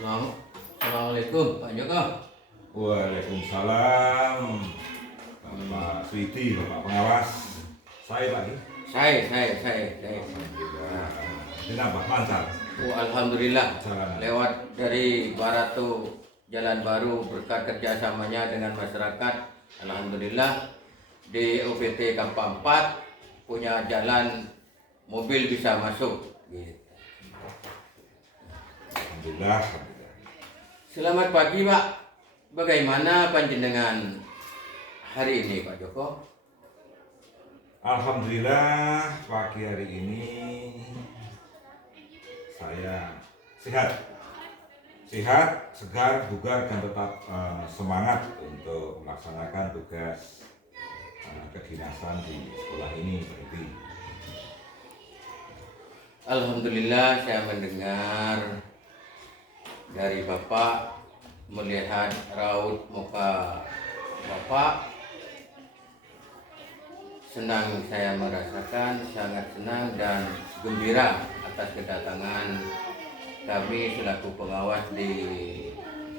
Assalamualaikum Pak Joko. Waalaikumsalam, Bapak Swidi, Bapak pengawas. Saya lagi. Saya. Kenapa? Lancar. Alhamdulillah. Jalan. Lewat dari Baratu Jalan Baru berkat kerjasamanya dengan masyarakat. Alhamdulillah di UPT Kampak 4 punya jalan mobil bisa masuk. Gitu. Alhamdulillah. Selamat pagi Pak. Bagaimana panjenengan hari ini Pak Joko? Alhamdulillah pagi hari ini saya sehat, segar, bugar dan tetap semangat untuk melaksanakan tugas kedinasan di sekolah ini. Berarti. Alhamdulillah saya mendengar dari Bapak, melihat raut muka Bapak, senang saya merasakan, sangat senang dan gembira atas kedatangan kami selaku pengawas di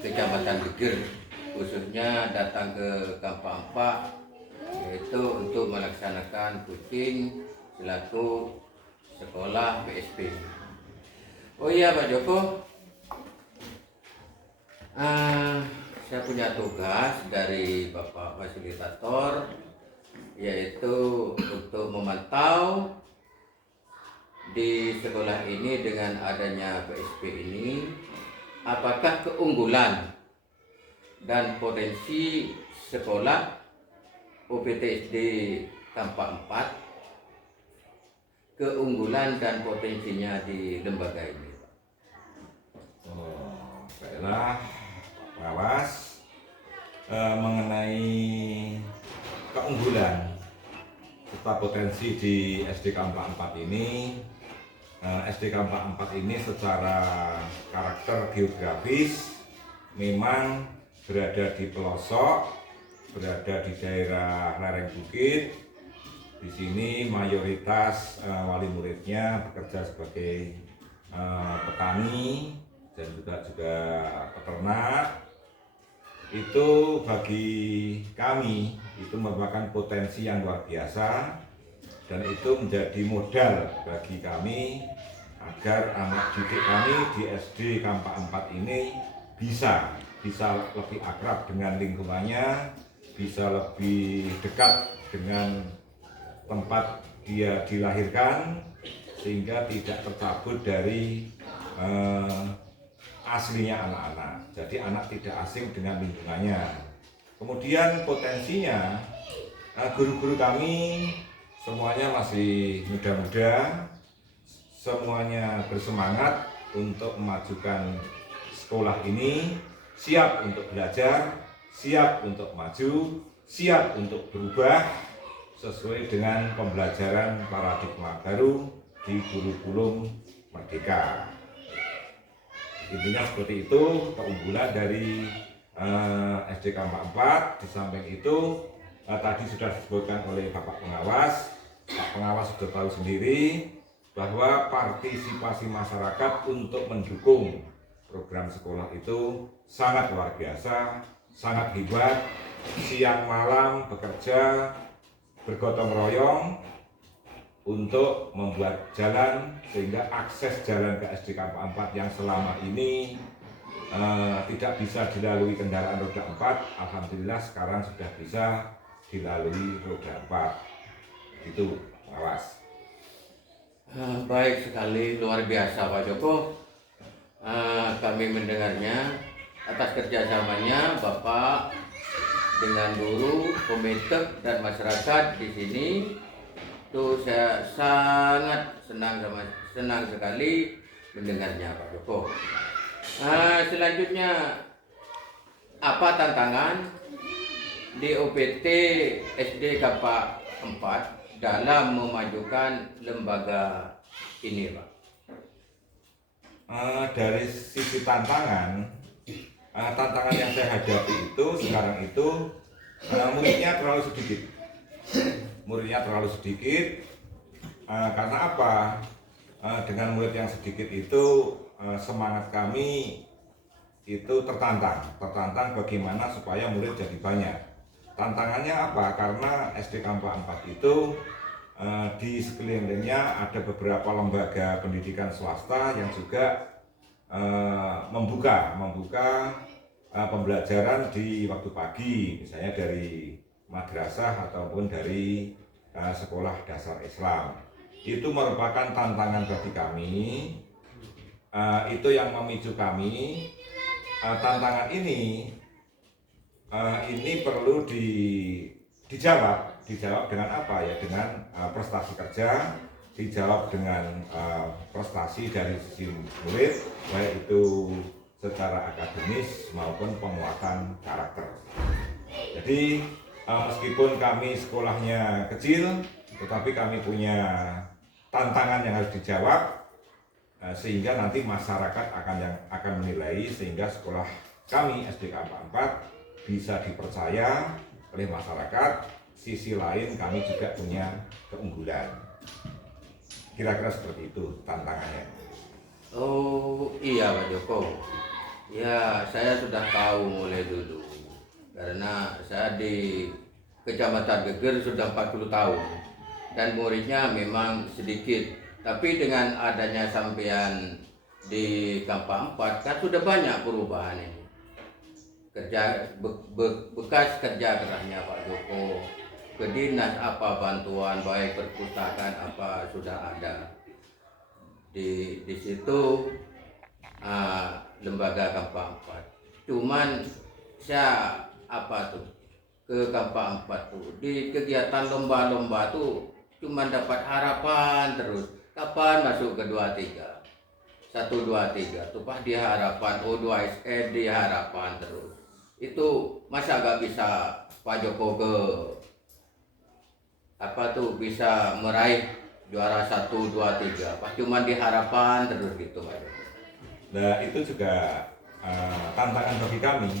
Kecamatan Beger, khususnya datang ke Kampak 4 yaitu untuk melaksanakan puting selaku sekolah PSP. Oh iya Pak Joko, saya punya tugas dari Bapak Fasilitator, yaitu untuk memantau di sekolah ini dengan adanya PSP ini, apakah keunggulan dan potensi sekolah UPTSD Kampak 4, keunggulan dan potensinya di lembaga ini. Baiklah, pengawas, mengenai keunggulan serta potensi di SD Kampak 4 ini. SD Kampak 4 ini secara karakter geografis memang berada di pelosok, berada di daerah lereng bukit. Di sini mayoritas wali muridnya bekerja sebagai petani dan juga peternak. Itu bagi kami itu merupakan potensi yang luar biasa, dan itu menjadi modal bagi kami agar anak didik kami di SD Kampak 4 ini bisa lebih akrab dengan lingkungannya, bisa lebih dekat dengan tempat dia dilahirkan, sehingga tidak tercabut dari aslinya anak-anak. Jadi anak tidak asing dengan lingkungannya. Kemudian potensinya, guru-guru kami semuanya masih muda-muda, semuanya bersemangat untuk memajukan sekolah ini, siap untuk belajar, siap untuk maju, siap untuk berubah sesuai dengan pembelajaran paradigma baru di kurikulum Merdeka. Intinya seperti itu keunggulan dari SD Kampak 4. Di samping itu tadi sudah disebutkan oleh Bapak Pengawas. Pak Pengawas sudah tahu sendiri bahwa partisipasi masyarakat untuk mendukung program sekolah itu sangat luar biasa, sangat hebat. Siang malam bekerja bergotong royong untuk membuat jalan, sehingga akses jalan ke SD Kampak 4 yang selama ini tidak bisa dilalui kendaraan roda 4, alhamdulillah sekarang sudah bisa dilalui roda 4. Itu awas. Baik sekali, luar biasa Pak Joko. Kami mendengarnya atas kerjasamanya Bapak dengan guru, komite dan masyarakat di sini. Itu saya sangat senang sekali mendengarnya Pak Joko. Selanjutnya, apa tantangan di UPT SD Kampak 4 dalam memajukan lembaga ini Pak? Dari sisi tantangan yang saya hadapi itu sekarang itu muridnya terlalu sedikit. Karena apa? Dengan murid yang sedikit itu semangat kami itu tertantang bagaimana supaya murid jadi banyak. Tantangannya apa? Karena SD Kampa 4 itu di sekelilingnya ada beberapa lembaga pendidikan swasta yang juga membuka pembelajaran di waktu pagi, misalnya dari madrasah ataupun dari sekolah dasar Islam. Itu merupakan tantangan bagi kami. Itu yang memicu kami. Tantangan ini perlu dijawab dengan apa ya? Dengan prestasi kerja, dijawab dengan prestasi dari sisi murid, baik itu secara akademis maupun penguatan karakter. Jadi meskipun kami sekolahnya kecil, tetapi kami punya tantangan yang harus dijawab, sehingga nanti masyarakat akan menilai, sehingga sekolah kami SD Kampa 4 bisa dipercaya oleh masyarakat. Sisi lain kami juga punya keunggulan. Kira-kira seperti itu tantangannya. Oh iya Pak Joko, ya saya sudah tahu mulai dulu, karena saya di Kecamatan Geger sudah 40 tahun dan muridnya memang sedikit. Tapi dengan adanya sampean di Kampa 4 kan sudah banyak perubahan ini. Bekas kerja kerasnya Pak Joko ke dinas, apa bantuan baik perpustakaan apa sudah ada di situ, lembaga Kampa 4. Cuman saya ke Kampa 4 tuh di kegiatan lomba-lomba tuh cuman dapat harapan terus. Kapan masuk ke 23? 1, 2, 3 tuh Pak di harapan, O2SN di harapan terus. Itu masa gak bisa Pak Joko ke bisa meraih juara 1, 2, 3 Pak, cuman di harapan terus gitu Pak Joko. Nah itu juga tantangan bagi kami,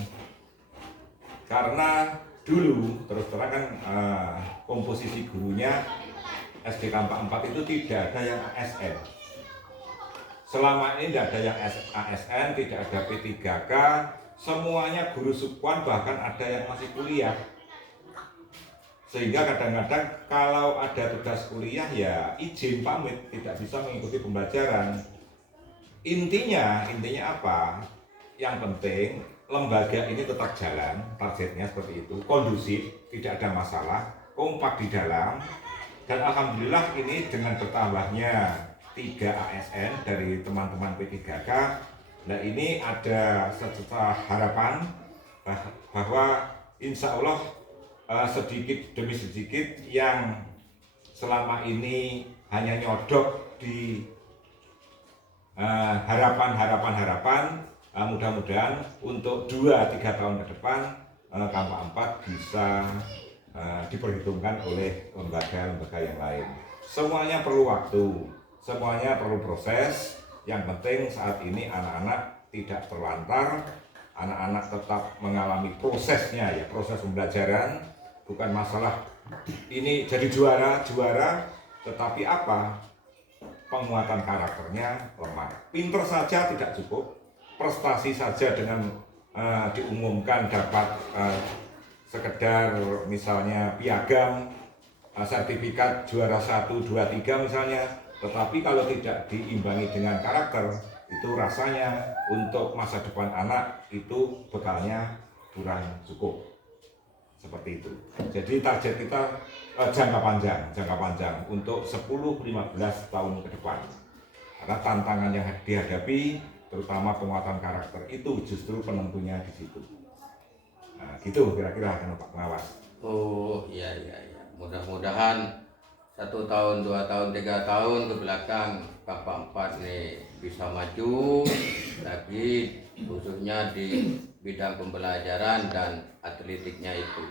karena dulu terus terang kan komposisi gurunya SD Kampa 4 itu tidak ada yang ASN. Selama ini tidak ada yang ASN, tidak ada P3K, semuanya guru subkuan, bahkan ada yang masih kuliah. Sehingga kadang-kadang kalau ada tugas kuliah ya izin pamit, tidak bisa mengikuti pembelajaran. Intinya apa? Yang penting lembaga ini tetap jalan, targetnya seperti itu, kondusif, tidak ada masalah, kompak di dalam. Dan alhamdulillah ini dengan bertambahnya 3 ASN dari teman-teman P3K, nah ini ada secerca harapan bahwa insya Allah sedikit demi sedikit yang selama ini hanya nyodok di harapan, mudah-mudahan untuk 2-3 tahun ke depan Kampa 4 bisa diperhitungkan oleh lembaga-lembaga yang lain. Semuanya perlu waktu, semuanya perlu proses. Yang penting saat ini anak-anak tidak terlantar, anak-anak tetap mengalami prosesnya ya, proses pembelajaran. Bukan masalah ini jadi juara, tetapi apa? Penguatan karakternya lemah. Pinter saja tidak cukup, prestasi saja dengan diumumkan dapat sekedar misalnya piagam, sertifikat juara 1, 2, 3 misalnya, tetapi kalau tidak diimbangi dengan karakter, itu rasanya untuk masa depan anak itu bekalnya kurang cukup. Seperti itu. Jadi target kita jangka panjang untuk 10-15 tahun ke depan. Karena tantangan yang dihadapi, terutama penguatan karakter, itu justru penentunya di situ. Nah, gitu kira-kira kan Pak Pengawas. Oh iya. Mudah-mudahan 1 tahun, 2 tahun, 3 tahun ke belakang Kampa 4 nih bisa maju lagi, khususnya di bidang pembelajaran dan atletiknya itu.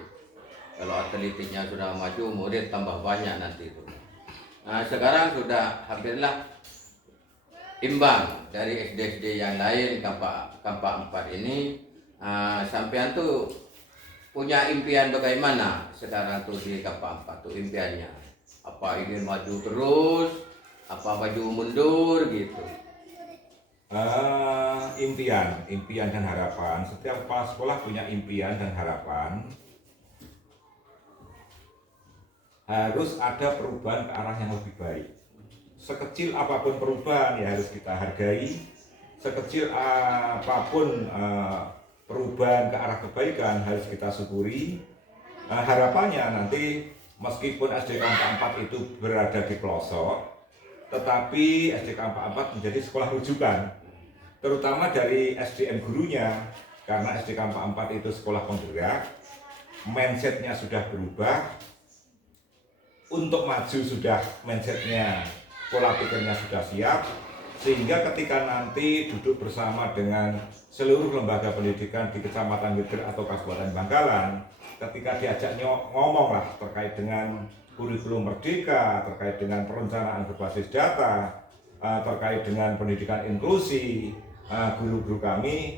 Kalau atletiknya sudah maju, murid tambah banyak nanti itu. Nah sekarang sudah hampirlah imbang dari SD-SD yang lain. Kampa 4 ini sampean tuh punya impian bagaimana sekarang tuh di Kampa 4 tuh impiannya? Apa ingin maju terus? Apa maju mundur gitu? impian dan harapan. Setiap kepala sekolah punya impian dan harapan. Harus ada perubahan ke arah yang lebih baik. Sekecil apapun perubahan ya harus kita hargai. Sekecil apapun perubahan ke arah kebaikan harus kita syukuri. Harapannya nanti meskipun SDK 44 itu berada di pelosok, tetapi SDK 44 menjadi sekolah rujukan, terutama dari SDM gurunya, karena SDK 44 itu sekolah penggerak, mindsetnya sudah berubah, untuk maju sudah mindsetnya, pola pikirnya sudah siap, sehingga ketika nanti duduk bersama dengan seluruh lembaga pendidikan di Kecamatan Ngeger atau Kabupaten Bangkalan, ketika diajak ngomong lah terkait dengan kurikulum merdeka, terkait dengan perencanaan berbasis data, terkait dengan pendidikan inklusi, guru-guru kami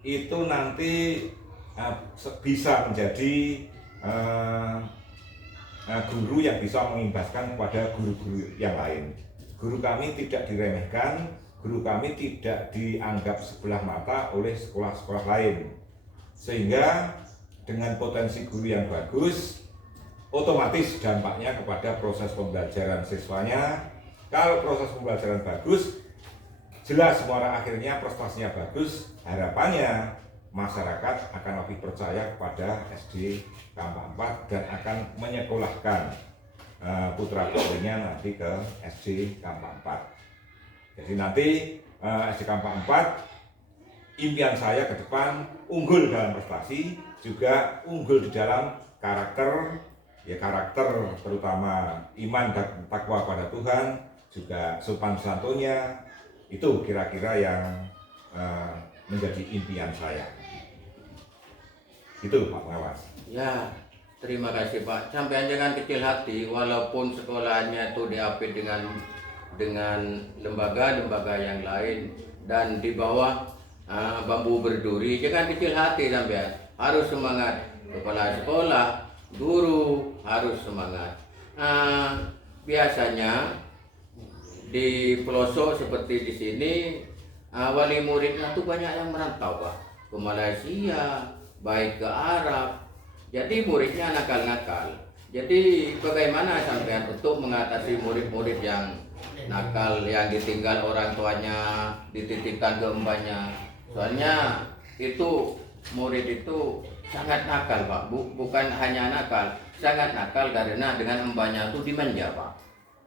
itu nanti bisa menjadi guru yang bisa mengimbaskan kepada guru-guru yang lain. Guru kami tidak diremehkan, guru kami tidak dianggap sebelah mata oleh sekolah-sekolah lain. Sehingga dengan potensi guru yang bagus, otomatis dampaknya kepada proses pembelajaran siswanya. Kalau proses pembelajaran bagus, jelas muara akhirnya prestasinya bagus, harapannya masyarakat akan lebih percaya kepada SD Kampak 4 dan akan menyekolahkan putra putrinya nanti ke SD Kampak 4. Jadi nanti SD Kampak 4 impian saya ke depan unggul dalam prestasi, juga unggul di dalam karakter, ya karakter terutama iman dan takwa pada Tuhan, juga sopan santunnya. Itu kira-kira yang menjadi impian saya. Itu Pak Pengawas. Ya, terima kasih Pak. Sampai jangan kecil hati, walaupun sekolahnya itu diapit dengan lembaga-lembaga yang lain dan di bawah bambu berduri, jangan kecil hati sampai. Harus semangat. Kepala sekolah, guru harus semangat. Biasanya di pelosok seperti di sini, wali muridnya tuh banyak yang merantau Pak, ke Malaysia, baik ke Arab. Jadi muridnya nakal-nakal. Jadi bagaimana sampean untuk mengatasi murid-murid yang nakal, yang ditinggal orang tuanya, dititipkan ke mbahnya? Soalnya itu murid itu sangat nakal Pak, bukan hanya nakal, sangat nakal karena dengan mbahnya itu dimanja Pak.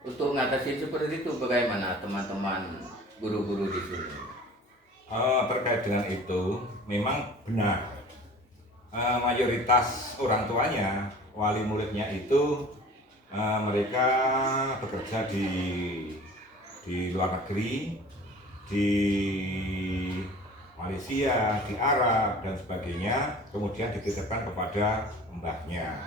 Untuk mengatasi seperti itu bagaimana teman-teman guru-guru di sini? Terkait dengan itu memang benar. Mayoritas orang tuanya, wali muridnya itu mereka bekerja di luar negeri, di Malaysia, di Arab dan sebagainya, kemudian dititipkan kepada mbahnya.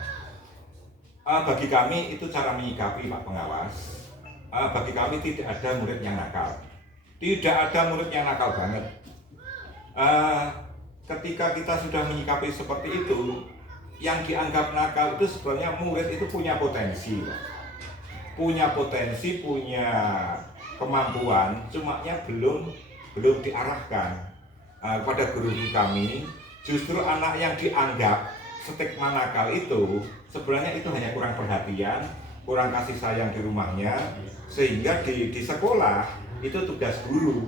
Bagi kami itu cara menyikapi Pak Pengawas. Bagi kami tidak ada murid yang nakal, tidak ada murid yang nakal banget. Ketika kita sudah menyikapi seperti itu, yang dianggap nakal itu sebenarnya murid itu punya potensi, punya kemampuan, cumanya belum diarahkan kepada guru kami. Justru anak yang dianggap stigma nakal itu sebenarnya itu hanya kurang perhatian, kurang kasih sayang di rumahnya, sehingga di sekolah itu tugas guru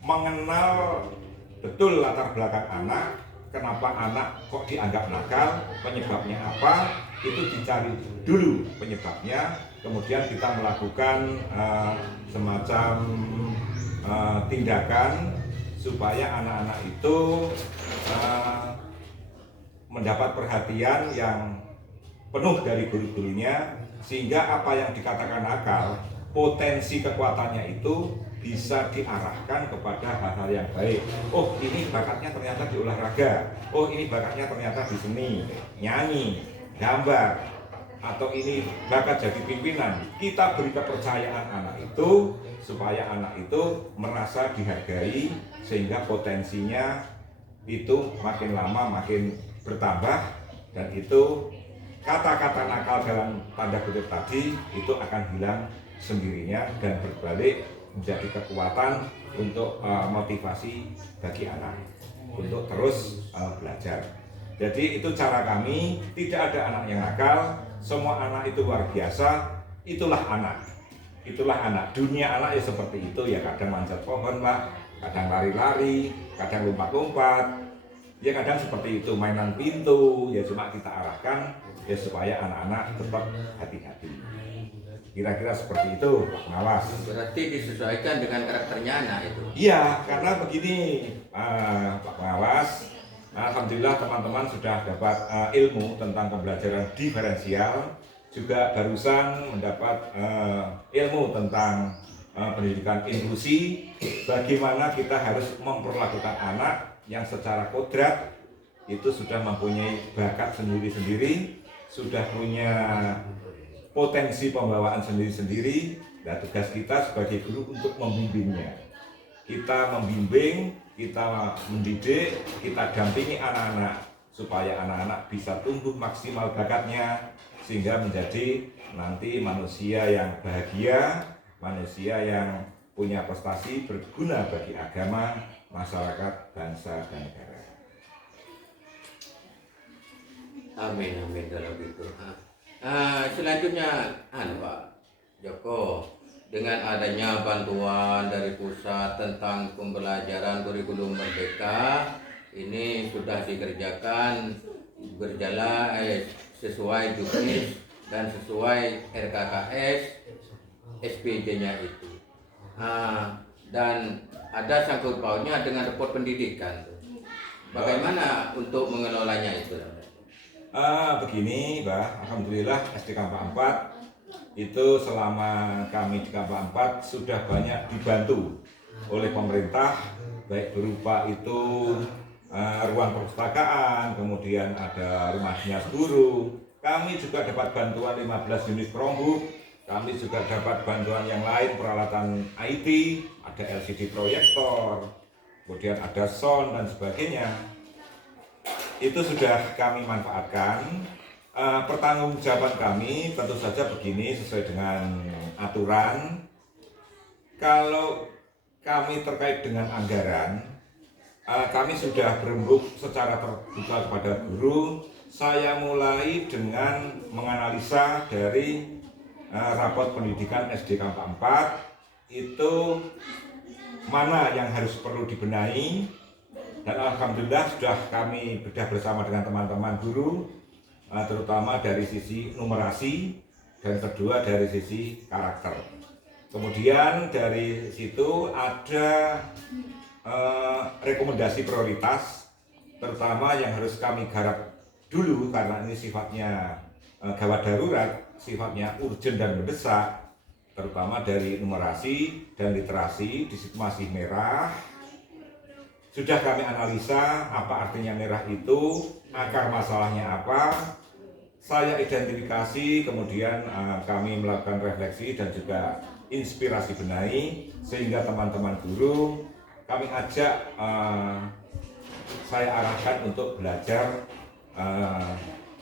mengenal betul latar belakang anak, kenapa anak kok dianggap nakal, penyebabnya apa, itu dicari dulu penyebabnya, kemudian kita melakukan semacam tindakan supaya anak-anak itu mendapat perhatian yang penuh dari guru-gurunya, sehingga apa yang dikatakan nakal, potensi kekuatannya itu bisa diarahkan kepada hal-hal yang baik. Oh, ini bakatnya ternyata di olahraga. Oh, ini bakatnya ternyata di seni, nyanyi, gambar, atau ini bakat jadi pimpinan. Kita beri kepercayaan anak itu supaya anak itu merasa dihargai, sehingga potensinya itu makin lama makin bertambah, dan itu kata-kata nakal dalam tanda kutip tadi itu akan hilang sendirinya dan berbalik menjadi kekuatan untuk motivasi bagi anak untuk terus belajar. Jadi itu cara kami, tidak ada anak yang nakal, semua anak itu luar biasa, itulah anak. Itulah anak, dunia anak ya seperti itu ya, kadang manjat pohon Pak, kadang lari-lari, kadang lompat-lompat, ya kadang seperti itu, mainan pintu, ya cuma kita arahkan ya supaya anak-anak tetap hati-hati. Kira-kira seperti itu Pak Pengawas. Berarti disesuaikan dengan karakternya anak itu. Iya, karena begini Pak Pengawas, alhamdulillah teman-teman sudah dapat ilmu tentang pembelajaran diferensial, juga barusan mendapat ilmu tentang pendidikan inklusi, bagaimana kita harus memperlakukan anak yang secara kodrat itu sudah mempunyai bakat sendiri-sendiri, sudah punya potensi pembawaan sendiri-sendiri. Dan tugas kita sebagai guru untuk membimbingnya. Kita membimbing, kita mendidik, kita dampingi anak-anak supaya anak-anak bisa tumbuh maksimal bakatnya sehingga menjadi nanti manusia yang bahagia, manusia yang punya prestasi berguna bagi agama, masyarakat, bangsa, dan negara. Amin, amin kalau gitu. Selanjutnya, Pak Joko, dengan adanya bantuan dari pusat tentang pembelajaran kurikulum merdeka, ini sudah dikerjakan berjalan sesuai juknis dan sesuai RKKS SPJ-nya itu. Dan ada sangkut pautnya dengan report pendidikan. Bagaimana untuk mengelolanya itu? Begini, Mbak, alhamdulillah SD Kampak 4 itu selama kami di Kampak 4 sudah banyak dibantu oleh pemerintah, baik berupa itu ruang perpustakaan, kemudian ada rumah dinas guru. Kami juga dapat bantuan 15 unit Chromebook, kami juga dapat bantuan yang lain peralatan IT, ada LCD proyektor, kemudian ada sound dan sebagainya. Itu sudah kami manfaatkan. Pertanggungjawaban kami tentu saja begini, sesuai dengan aturan. Kalau kami terkait dengan anggaran, kami sudah berembuk secara terbuka kepada guru. Saya mulai dengan menganalisa dari raport pendidikan SD Kampak 4 itu mana yang harus perlu dibenahi, dan alhamdulillah sudah kami bedah bersama dengan teman-teman guru, terutama dari sisi numerasi dan kedua dari sisi karakter. Kemudian dari situ ada rekomendasi prioritas, terutama yang harus kami garap dulu karena ini sifatnya gawat darurat, sifatnya urgent dan mendesak, terutama dari numerasi dan literasi. Di situ masih merah. Sudah kami analisa apa artinya merah itu, akar masalahnya apa. Saya identifikasi, kemudian kami melakukan refleksi dan juga inspirasi benahi, sehingga teman-teman guru kami ajak, saya arahkan untuk belajar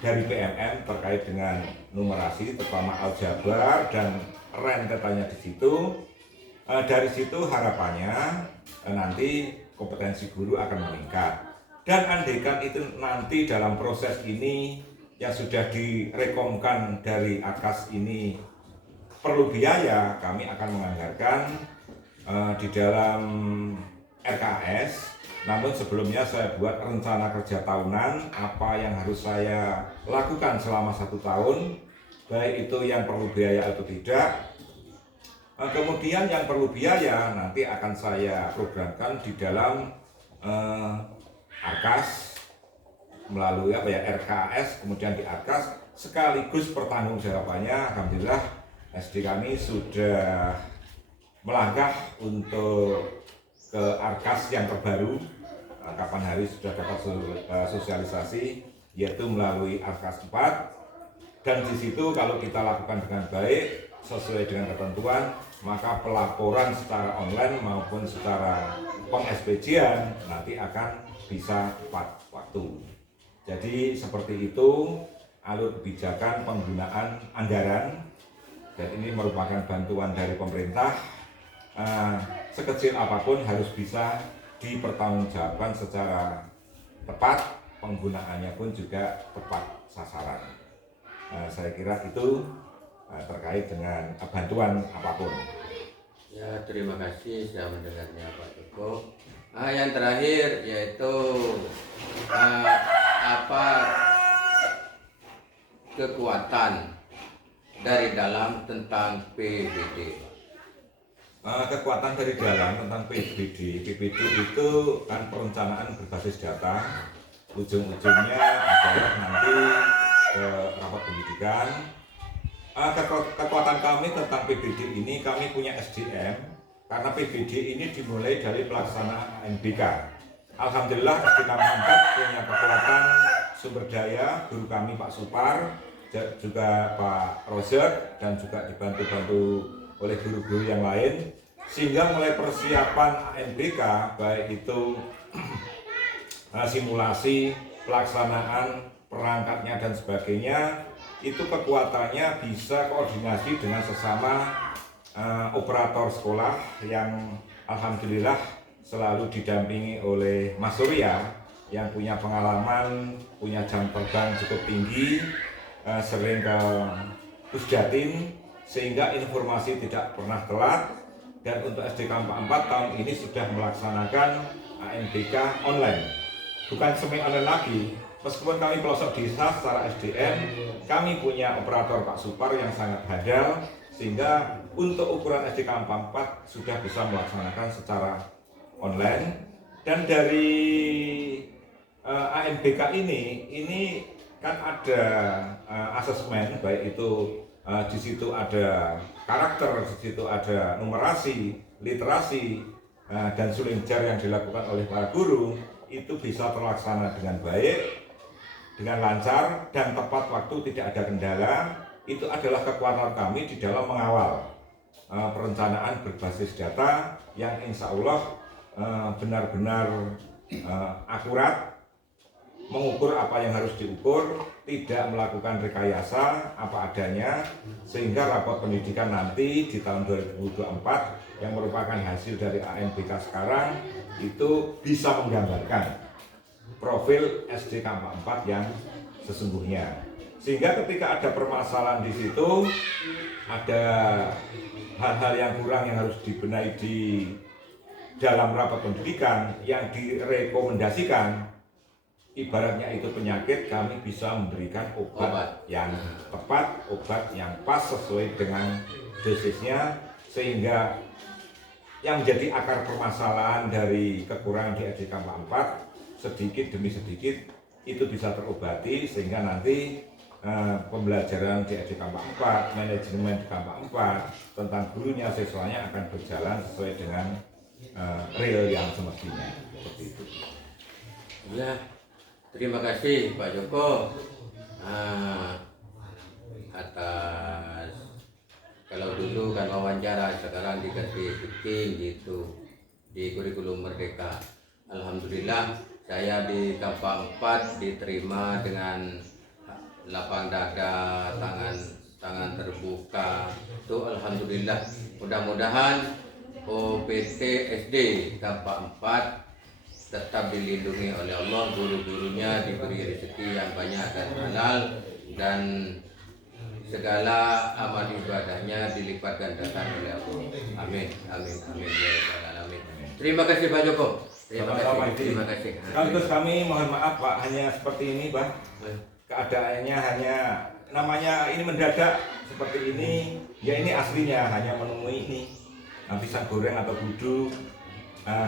dari PMM terkait dengan numerasi, terutama aljabar dan rentetannya di situ. Dari situ harapannya nanti kompetensi guru akan meningkat. Dan andaikan itu nanti dalam proses ini yang sudah direkomkan dari AKAS ini perlu biaya, kami akan menganggarkan di dalam RKS. Namun sebelumnya saya buat rencana kerja tahunan apa yang harus saya lakukan selama 1 tahun, baik itu yang perlu biaya atau tidak. Kemudian yang perlu biaya nanti akan saya programkan di dalam AKAS melalui RKS, kemudian di AKAS sekaligus pertanggungjawabannya. Alhamdulillah SD kami sudah melangkah untuk ke AKAS yang terbaru. Kapan hari sudah dapat sosialisasi, yaitu melalui AKAS 4. Dan di situ kalau kita lakukan dengan baik sesuai dengan ketentuan, maka pelaporan secara online maupun secara peng-SPJ-an nanti akan bisa tepat waktu. Jadi seperti itu alur kebijakan penggunaan anggaran, dan ini merupakan bantuan dari pemerintah sekecil apapun harus bisa dipertanggungjawabkan secara tepat, penggunaannya pun juga tepat sasaran. Saya kira itu terkait dengan bantuan apapun. Ya, terima kasih saya mendengarnya Pak Joko. Yang terakhir yaitu apa kekuatan dari dalam tentang PBD? Kekuatan dari dalam tentang PBD itu kan perencanaan berbasis data. Ujung-ujungnya adalah nanti ke rapat pendidikan. Kekuatan kami tentang PBD ini, kami punya SDM karena PBD ini dimulai dari pelaksanaan ANBK. Alhamdulillah SD Kampung 4 punya kekuatan sumber daya, guru kami Pak Supar, juga Pak Roger, dan juga dibantu-bantu oleh guru-guru yang lain, sehingga mulai persiapan ANBK baik itu simulasi, pelaksanaan, perangkatnya dan sebagainya, itu kekuatannya bisa koordinasi dengan sesama operator sekolah yang alhamdulillah selalu didampingi oleh Mas Surya yang punya pengalaman, punya jam terbang cukup tinggi, sering ke Pusdatin, sehingga informasi tidak pernah telat. Dan untuk SD Kampung 4 tahun ini sudah melaksanakan ANBK online, bukan semi online lagi. Meskipun kami pelosok desa secara SDM, kami punya operator Pak Supar yang sangat handal, sehingga untuk ukuran SD Kampung 4 sudah bisa melaksanakan secara online. Dan dari ANBK ini kan ada asesmen, baik itu di situ ada karakter, di situ ada numerasi, literasi, dan sulinjar yang dilakukan oleh para guru, itu bisa terlaksana dengan baik, dengan lancar dan tepat waktu, tidak ada kendala. Itu adalah kekuatan kami di dalam mengawal perencanaan berbasis data yang insya Allah benar-benar akurat, mengukur apa yang harus diukur, tidak melakukan rekayasa, apa adanya, sehingga rapot pendidikan nanti di tahun 2024 yang merupakan hasil dari ANBK sekarang itu bisa menggambarkan profil SD Kampung 4 yang sesungguhnya. Sehingga ketika ada permasalahan di situ, ada hal-hal yang kurang yang harus dibenahi di dalam rapat pendidikan yang direkomendasikan, ibaratnya itu penyakit, kami bisa memberikan obat yang tepat, obat yang pas sesuai dengan dosisnya, sehingga yang menjadi akar permasalahan dari kekurangan di SD Kampung 4 sedikit demi sedikit itu bisa terobati, sehingga nanti pembelajaran di SD Kampung 4, manajemen di Kampung 4 tentang gurunya, siswanya akan berjalan sesuai dengan real yang semestinya, seperti itu. Ya, terima kasih Pak Joko atas, kalau dulu kan wawancara, sekarang dikasih syuting gitu di kurikulum Merdeka. Alhamdulillah saya di Kampung 4 diterima dengan lapang dada, tangan terbuka. Itu alhamdulillah. Mudah-mudahan OPT SD Kampung 4 tetap dilindungi oleh Allah, guru-gurunya diberi rezeki yang banyak dan halal, dan segala amal ibadahnya dilipat gandakan oleh Allah. Amin, amin, amin, ya rabbal alamin. Terima kasih Pak Joko. Terima kasih. Sekaligus kami mohon maaf Pak, hanya seperti ini Pak. Keadaannya hanya, namanya ini mendadak seperti ini, ya ini aslinya hanya menemui ini pisang goreng atau buduk,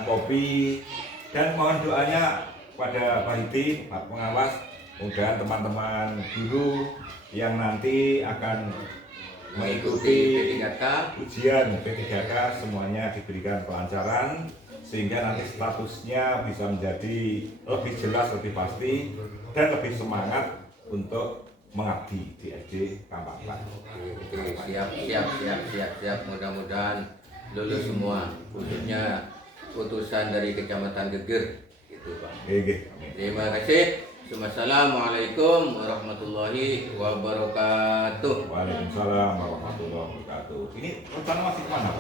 kopi. Dan mohon doanya pada Pak Hiti, Pak Pengawas, mudah teman-teman guru yang nanti akan mengikuti ujian P3K semuanya diberikan kelancaran, sehingga nanti statusnya bisa menjadi lebih jelas, lebih pasti, dan lebih semangat untuk mengabdi di SD Kampung 4. Siap. Mudah-mudahan lulus semua, khususnya putusan dari Kecamatan Geger, gitu Pak. Terima kasih. Assalamualaikum warahmatullahi wabarakatuh. Waalaikumsalam warahmatullahi wabarakatuh. Ini rencana masih kemana?